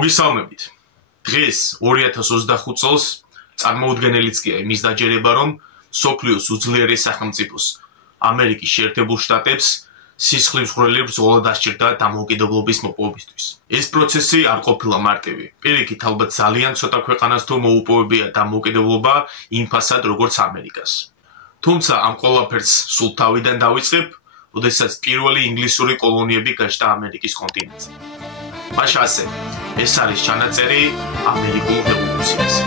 მოგესალმებით. დღეს 2025 წელს წარმოუდგენელიც კი იმის დაჯერება, რომ მსოფლიოს უძლიერეს სახელმწიფოს ამერიკის შეერთებულ შტატებს სისხლის მცველელი ბრძოლა დასჭირდა დამოუკიდებლობის მოპოვებისთვის. ეს პროცესი არ ყოფილა მარტივი. პირიქით, ალბათ ძალიან ცოტა ქვეყანას თუ მოუპოვებია დამოუკიდებლობა იმ ფასად, როგორც ამერიკას. თუმცა ამ ყველაფერს სულ თავიდან დავიწყებ, როდესაც პირველი ინგლისური კოლონიები გაჩნდა ამერიკის კონტინენტზე. მაშინ ასე, ეს არის ჩანაწერი ამერიკულ რევოლუციაზე.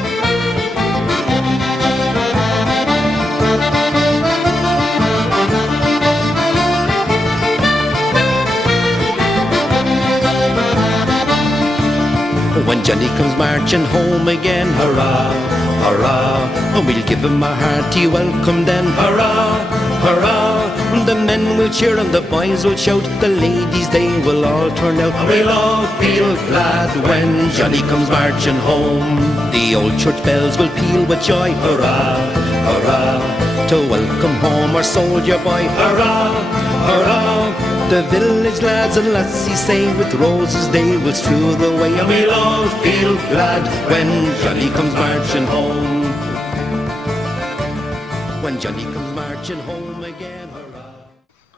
When Johnny comes marching home again, hurrah, hurrah, we'll give him a hearty welcome then, hurrah, hurrah. The men will cheer and the boys will shout, the ladies they will all turn out. We'll all feel glad when Johnny comes marching home. The old church bells will peal with joy, hurrah, hurrah, to welcome home our soldier boy, hurrah, hurrah. The village lads and lassies say with roses they will strew the way, and we'll all feel glad when Johnny comes marching home. When Johnny comes marching home again, hurrah.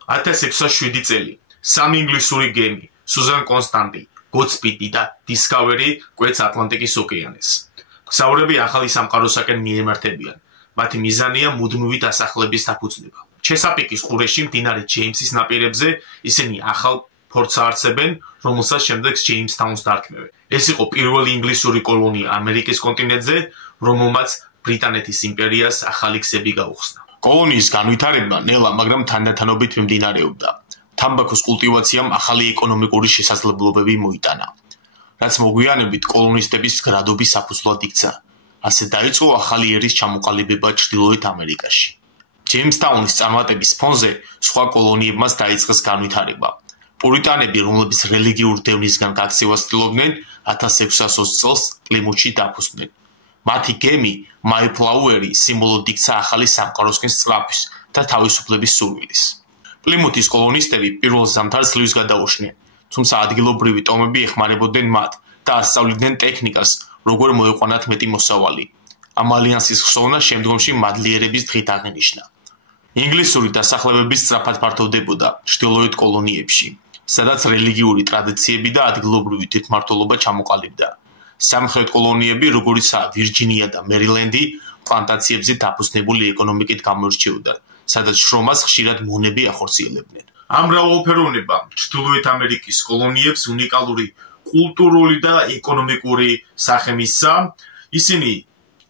1607 წელი სამი ინგლისური გემი სუზან კონსტანტი, გოდსპიდი და დისკავერი კვეთს ატლანტიკის ოკეანეს. მგზავრები ახალი სამყაროსაკენ მიემართებიან. მათი მიზანია მუდმივი დასახლების დაფუძნება. ჩესაპიკის ყურეში მდინარე ჯეიმსის ნაპირებზე ისინი ახალ ფორტს აარსებენ, რომელსაც შემდეგ ჯეიმსთაუნს დარქმევენ. ეს იყო პირველი ინგლისური კოლონია ამერიკის კონტინენტზე, რომელმაც ბრიტანეთის იმპერიას ახალი გზები გაუხსნა. კოლონიის განვითარება ნელა, მაგრამ თანდათანობით მიმდინარეობდა. თამბაქოს კულტივაციამ ახალი ეკონომიკური შესაძლებლობები მოიტანა, რაც მოგვიანებით კოლონისტების გრადობის საფუძვლად იქცა. ასე დაიწყო ახალი ერის ჩამოყალიბება ჩრდილოეთ ამერიკაში. ჯეიმსთაუნის წარმატების ფონზე სხვა კოლონიებმაც დაიწყეს განვითარება. პურიტანები, რომლებიც რელიგიურ დევნისგან გაქცევას ცდილობდნენ, 1620 წელს პლიმუთში დაფუძნდნენ. მათი გემი მაიფლაუერი სიმბოლოდ იქცა ახალი სამყაროსკენ სწრაფის და თავისუფლების სურვილის. პლიმუთის კოლონისტები პირველ ზამთარს ძლივს გადაუშვნენ, თუმცა ადგილობრივი ტომები ეხმარებოდნენ მათ და ასწავლიდნენ ტექნიკას, როგორ მოეყვანათ მეტი მოსავალი. ამ ალიანსის ხსოვნა შემდგომში მადლიერების დღით აღინიშნა. ინგლისური დასახლებების სწრაფად ფართოვდებოდა ჩრდილოეთ კოლონიებში, სადაც რელიგიური ტრადიციები და ადგილობრივი თვითმმართველობა ჩამოყალიბდა. სამხრეთ კოლონიები, როგორიცაა ვირჯინია და მერილენდი, პლანტაციებზე დაფუძნებული ეკონომიკით გამოირჩეოდა, სადაც შრომას ხშირად მონები ახორციელებდნენ. ამ მრავალფეროვნება ჩრდილოეთ ამერიკის კოლონიებს უნიკალური კულტურული და ეკონომიკური სახე მისცა. ისინი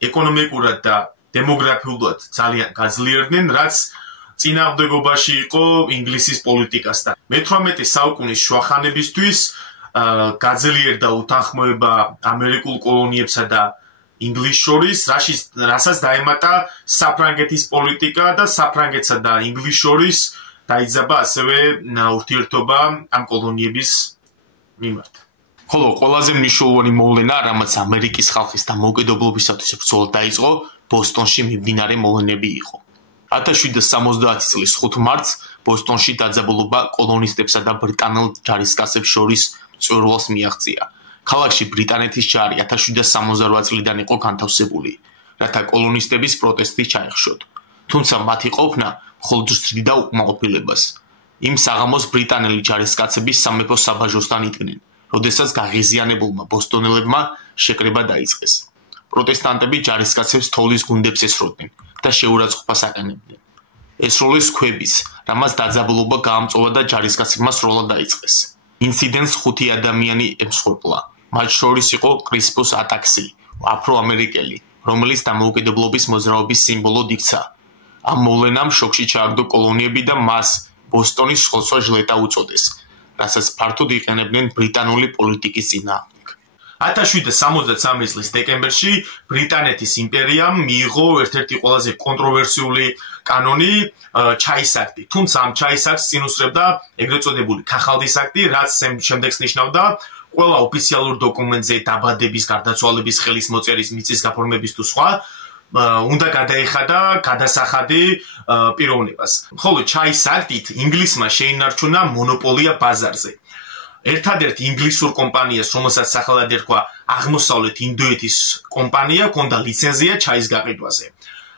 ეკონომიკურად და დემოგრაფიულად ძალიან გაძლიერდნენ, რაც წინააღმდეგობაში იყო ინგლისის პოლიტიკასთან. მე-18 საუკუნის შუახანებისთვის გაძლიერდა უთანხმოება ამერიკულ კოლონიებსა და ინგლისს შორის, რასაც დაემატა საფრანგეთის პოლიტიკა და საფრანგეთსა და ინგლისს შორის დაიძაბა ასევე ურთიერთობა ამ კოლონიების მიმართ. ხოლო ყველაზე მნიშვნელოვანი მოვლენა, რამაც ამერიკის ხალხის დამოუკიდებლობისათვის ბრძოლა დაიწყო, ბოსტონში მიმდინარე მოვლენები იყო. 1770 წლის 5 მარტს ბოსტონში დაძაბულობა კოლონისტებსა და ბრიტანელ ჯარისკაცებს შორის მწვერვალს მიაღწია. ქალაქში ბრიტანეთის ჯარი 1768 წლიდან იყო განთავსებული, რათა კოლონისტების პროტესტი ჩაეხშოთ. თუმცა მათი ყოფნა მხოლოდ ზრდიდა უკმაყოფილებას. იმ საღამოს ბრიტანელი ჯარისკაცები სამეფო საბაჟოსთან იდგნენ, როდესაც გაღიზიანებულმა ბოსტონელებმა შეკრება დაიწყეს. პროტესტანტები ჯარისკაცებს თოვლის გუნდებს ესროდნენ და შეურაცხყოფას აყენებდნენ. ესროლეს ქვების, რამაც დაძაბულობა გაამწვავა და ჯარისკაცებმა სროლა დაიწყეს. ინციდენტს 5 ადამიანი ემსხვერპლა. მათ შორის იყო კრისპოს ატაქსი, აფრო-ამერიკელი, რომელიც დამოუკიდებლობის მოძრაობის სიმბოლოდ იქცა. ამ მოვლენამ შოკში ჩააგდო კოლონიები და მას ბოსტონის ხოცვა ჟლეტა უწოდეს, რასაც ფართოდ იყენებდნენ ბრიტანული პოლიტიკის წინააღმდეგ. 1773 წლის დეკემბერში ბრიტანეთის იმპერიამ მიიღო ერთ-ერთი ყველაზე კონტროვერსიული კანონი, ჩაის აქტი. თუმცა ამ ჩაის აქტს წინ უსწრებდა ეგრეთ წოდებული ქაღალდის აქტი, რაც შემდეგს ნიშნავდა ყველა ოფიციალურ დოკუმენტზე დაბადების, გარდაცვალების, ხელის მოწერის, მიწის გაფორმების თუ სხვა უნდა გადაეხადა გადასახადი პიროვნებას. ხოლო ჩაის აქტით ინგლისმა შეინარჩუნა მონოპოლია ბაზარზე. ერთადერთ ინგლისურ კომპანიას, რომელსაც სახელად ერქვა აღმოსავლეთ ინდოეთის კომპანია, ჰქონდა ლიცენზია ჩაის გაყიდვაზე.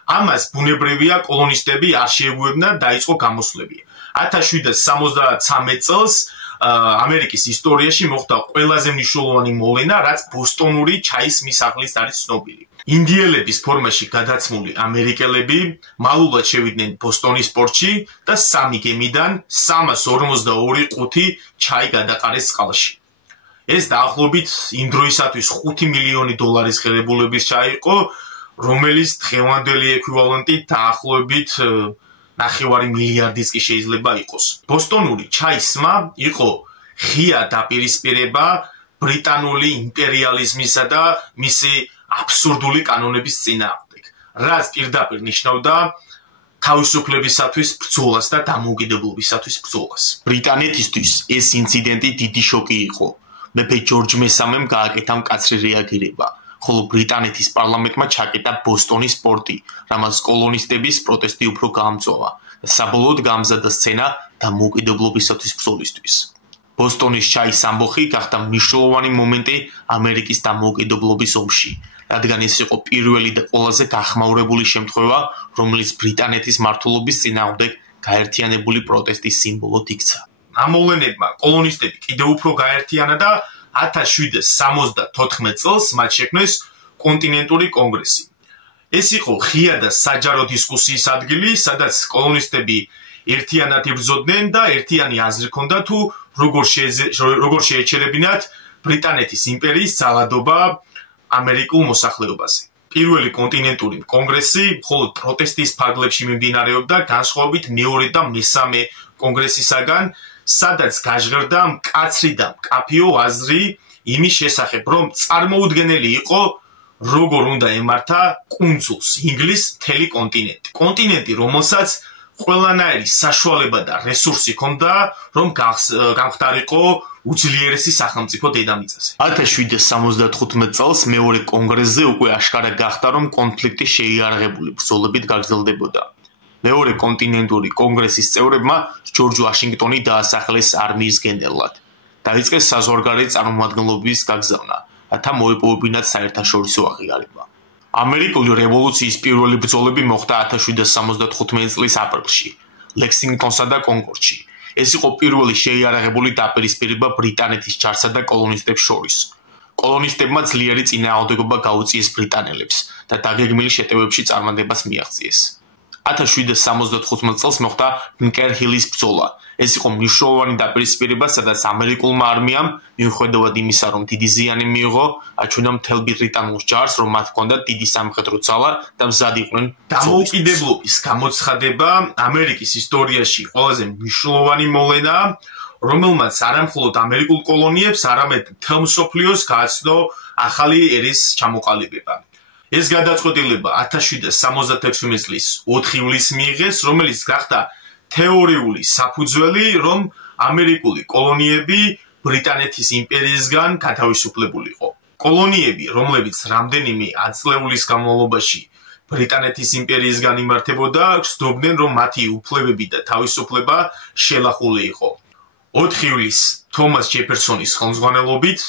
ამას ბუნებრივია კოლონისტები არ შეეგუებინათ და დაიწყო გამოსვლები. 1773 წელს ამერიკის ისტორიაში მოხდა ყველაზე მნიშვნელოვანი მოვლენა, რაც ბოსტონური ჩაის მისაღლის არის ცნობილი. ინდიელების ფორმაში გადაცმული ამერიკელები მალულად შევიდნენ ბოსტონის პორტში და 3 გემიდან 342 ყუთი ჩაი გადაყარეს წყალში. ეს დაახლოებით იმ დროისათვის 5 მილიონი დოლარის ღირებულების ჩაი იყო, რომელიც დღევანდელი ეკვივალენტი დაახლოებით 9 მილიარდის კი შეიძლება იყოს. ბოსტონური ჩაისმა იყო ღია დაპირისპირება ბრიტანული იმპერიალიზმისა და მისი აბსურდული კანონების წინააღმდეგ, რაც პირდაპირ ნიშნავდა თავისუფლებისათვის ბრძოლას და დამოუკიდებლობისათვის ბრძოლას. ბრიტანეთისთვის ეს ინციდენტი დიდი შოკი იყო. მეფე ჯორჯ მესამემ გააკეთა მკაცრი რეაგირება, ხოლო ბრიტანეთის პარლამენტმა ჩაკეტა ბოსტონის პორტი, რამაც კოლონისტების პროტესტი უფრო გაამწვავა და საბოლოოდ გაამზადა სცენა დამოუკიდებლობისათვის ბრძოლისთვის. ბოსტონის ჩაის ამბოხი გახდა მნიშვნელოვანი მომენტი ამერიკის დამოუკიდებლობის ომში, რადგან ეს იყო პირველი და ყველაზე გახმაურებული შემთხვევა, რომელიც ბრიტანეთის მმართველობის წინააღმდეგ გაერთიანებული პროტესტის სიმბოლოდ იქცა. ამ მოვლენებმა კოლონისტები კიდევ უფრო გაერთიანა და 1774 წელს მათ შექმნეს კონტინენტური კონგრესი. ეს იყო ღია და საჯარო დისკუსიის ადგილი, სადაც კოლონისტები ერთიანად იბრძოდნენ და ერთიანი აზრი ჰქონდა თუ როგორ შეეჩერებინათ ბრიტანეთის იმპერიის ძალადობა ამერიკულ მოსახლეობაზე. პირველი კონტინენტური კონგრესი მხოლოდ პროტესტის ფარგლებში მიმდინარეობდა, განსხვავებით მეორე და მესამე კონგრესისაგან, სადაც გაჟღერდა მკაცრი და მკაფიო აზრი იმის შესახებ, რომ წარმოუდგენელი იყო როგორ უნდა ემართა კუნძულს, ინგლისს მთელი კონტინენტი. კონტინენტი, რომელსაც ყველანაირი საშუალება და რესურსი ჰქონდა, რომ გამხდარიყო უძლიერესი სახელმწიფო დედამიწაზე. 1775 წელს მეორე კონგრესზე უკვე აშკარა გახდა, რომ კონფლიქტი შეიარაღებული ბრძოლებით გაგრძელდებოდა. მეორე კონტინენტური კონგრესის წევრებმა ჯორჯ ვაშინგტონი დაასახელეს არმიის გენერლად. დაიწყეს საზღვარგარეთ წარმომადგენლობის გაგზავნა, რათა მოეპოვებინათ საერთაშორისო აღიარება. ამერიკული რევოლუციის პირველი ბრძოლები მოხდა 1775 წლის აპრილში, ლექსინგტონსა და კონკორდში. ეს იყო პირველი შეიარაღებული დაპირისპირება ბრიტანეთის ჯარსა და კოლონისტებს შორის. კოლონისტებმა ძლიერი წინააღმდეგობა გაუწიეს ბრიტანელებს და დაგეგმილი შეტევებში წარმატებას მიაღწიეს. 1775 წელს მოხდა ბუნკერ-ჰილის ბრძოლა. ეს იყო მნიშვნელოვანი დაპირისპირება, სადაც ამერიკულმა არმიამ, მიუხედავად იმისა, რომ დიდი ზიანი მიიღო, აჩვენა მთელ ბრიტანულ ჯარს, რომ მათ ჰქონდათ დიდი სამხედრო ძალა და მზად იყვნენ დამოუკიდებლობის გამოცხადება ამერიკის ისტორიაში ყველაზე მნიშვნელოვანი მოვლენა, რომელმაც არამხოლოდ ამერიკულ კოლონიებს, არამედ მთელ მსოფლიოს გააცნო ახალი ერის ჩამოყალიბება. ეს გადაწყვეტილება 1776 წლის 4 ივლისს მიიღეს, რომელიც გახდა თეორიული საფუძველი, რომ ამერიკული კოლონიები ბრიტანეთის იმპერიისგან გათავისუფლებულიყო. კოლონიები, რომლებიც რამდენიმე ათწლეულის განმავლობაში ბრიტანეთის იმპერიისგან იმართებოდა, გრძნობდნენ, რომ მათი უფლებები და თავისუფლება შელახული იყო. 4 ივლისს თომას ჯეფერსონის ხელმძღვანელობით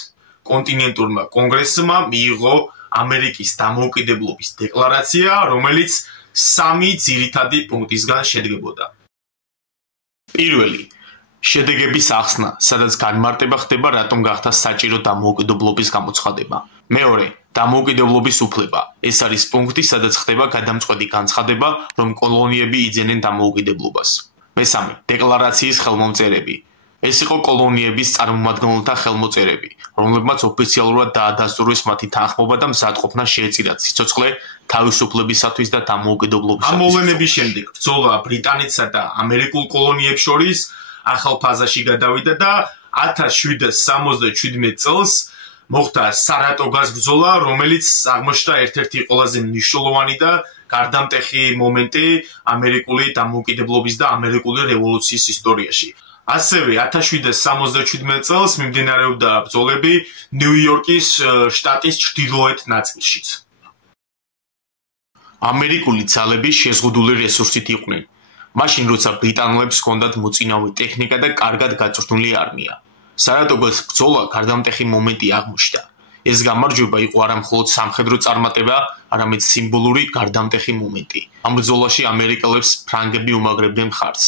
კონტინენტურმა კონგრესმა მიიღო ამერიკის დამოუკიდებლობის დეკლარაცია, რომელიც 3 ძირითადი პუნქტისგან შედგებოდა. პირველი, შედეგების ახსნა, სადაც განმარტება ხდება, რატომ გახდა საჭირო დამოუკიდებლობის გამოცხადება. მეორე, დამოუკიდებლობის უფლება. ეს არის პუნქტი, სადაც ხდება გადამწყვეტი განცხადება, რომ კოლონიები იძენენ დამოუკიდებლობას. მესამე, დეკლარაციის ხელმომწერები. ეს იყო კოლონიების წარმომადგენელთა ხელმოწერები, რომლებმაც ოფიციალურად დაადასტურეს მათი თანხმობა და მზადყოფნა შეეწირათ სიცოცხლე თავისუფლებისათვის და დამოუკიდებლობისათვის. ამ მოვლენების შემდეგ ბრძოლა ბრიტანეთსა და ამერიკულ კოლონიებს შორის ახალ ფაზაში გადავიდა და 1777 წელს მოხდა სარატოგას ბრძოლა, რომელიც აღმოჩნდა ერთ-ერთი ყველაზე მნიშვნელოვანი და გარდამტეხი მომენტი ამერიკული დამოუკიდებლობის და ამერიკული რევოლუციის ისტორიაში. ასევე 1777 წელს მიმდინარეობდა ბრძოლები ნიუ-იორკის შტატის ჩრდილოეთ ნაწილშიც. ამერიკული ძალები შეზღუდული რესურსით იყვნენ. მაშინ, როცა ბრიტანელებს ჰქონდათ მოწინავე ტექნიკა და კარგად გაწვრთნილი არმია. სარატოგოს ბრძოლა გარდამტეხი მომენტი აღმოჩნდა. ეს გამარჯვება იყო არა მხოლოდ სამხედრო წარმატება, არამედ სიმბოლური გარდამტეხი მომენტი. ამ ბრძოლაში ამერიკელებს ფრანგები უმაგრებდნენ მხარს.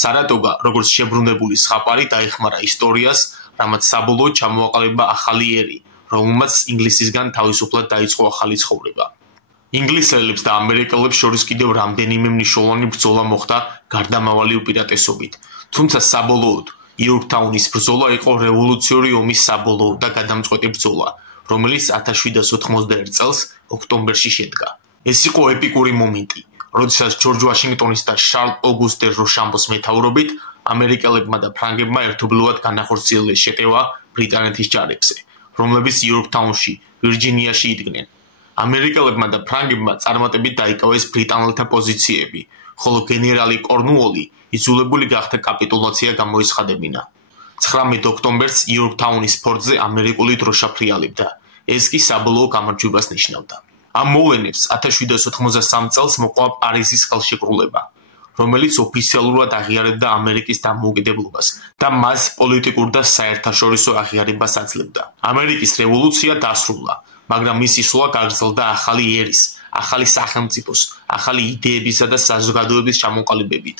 სარატოგა, როგორც შებრუნებული ზღაპარი, დაეხმარა ისტორიას, რამაც საბოლოოდ ჩამოაყალიბა ახალი ერი, რომელმაც ინგლისისგან თავისუფლად დაიწყო ახალი ცხოვრება. ინგლისელებს და ამერიკელებს შორის კიდევ რამდენიმე მნიშვნელოვანი ბრძოლა მოხდა გარდამავალი უპირატესობით, თუმცა საბოლოოდ იორკთაუნის ბრძოლა იყო რევოლუციური ომის საბოლოო და გადამწყვეტი ბრძოლა, რომელიც 1791 წელს ოქტომბერში შედგა. ეს იყო ეპიკური მომენტი, როდესაც ჯორჯ ვაშინგტონის და შარლ ოგუსტე როშამბოს მეთაურობით ამერიკელებმა და ფრანგებმა ერთობლივად განახორციელეს შეტევა ბრიტანეთის ჯარებზე, რომლებიც იორკთაუნში, ვირჯინიაში იდგნენ. ამერიკელებმა და ფრანგებმა წარმატებით დაიკავეს ბრიტანელთა პოზიციები, ხოლო გენერალი კორნუოლი იძულებული გახდა კაპიტულაცია გამოეცხადებინა. 19 ოქტომბერს იორკთაუნის ფორტზე ამერიკული დროშა ფრიალებდა. ეს კი საბოლოო გამარჯვებას ნიშნავდა. ამ მოვლენებს 1793 წელს მოყვა პარიზის ხელშეკრულება, რომელიც ოფიციალურად აღიარებდა ამერიკის დამოუკიდებლობას და მას პოლიტიკურ და საერთაშორისო აღიარებას აძლევდა. ამერიკის რევოლუცია დასრულდა, მაგრამ მისი სულა გაგრძელდა ახალი ერის, ახალი სახელმწიფოს, ახალი იდეებისა და საზოგადოების ჩამოყალიბებით.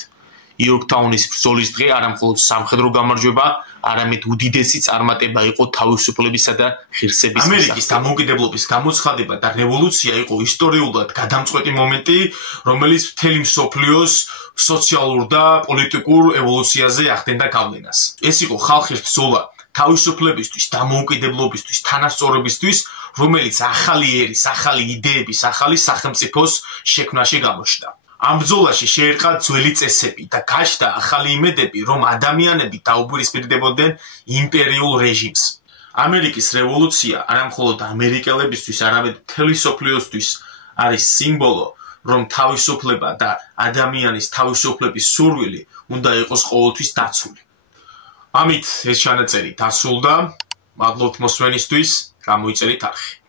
იორკთაუნის ბრძოლის დღე არა მხოლოდ სამხედრო გამარჯვება, არამედ უდიდესი წარმატება იყო თავისუფლებისა და ღირსების მისაღებად. ამერიკის დამოუკიდებლობის გამოცხადება და რევოლუცია იყო ისტორიულად გადამწყვეტი მომენტი, რომელიც მთელი მსოფლიოს სოციალურ და პოლიტიკურ ევოლუციაზე ახდენდა გავლენას. ეს იყო ხალხის ბრძოლა თავისუფლებისთვის, დამოუკიდებლობისთვის, თანასწორობისთვის, რომელიც ახალი ერის, ახალი იდეების, ახალი სახელმწიფოს შექმნაში გამოჩნდა. ამ ბრძოლაში შეერყა ძველი წესები და გაჩნდა ახალი იმედები, რომ ადამიანები დაუპირისპირდებოდნენ იმპერიულ რეჟიმს. ამერიკის რევოლუცია არა მხოლოდ ამერიკელებისთვის, არამედ მთელი მსოფლიოსთვის არის სიმბოლო, რომ თავისუფლება და ადამიანის თავისუფლების სურვილი უნდა იყოს ყოველთვის დაცული. ამით ეს ჩანაწერი დასრულდა. მადლობთ მოსმენისთვის, გამოიწერით არხი.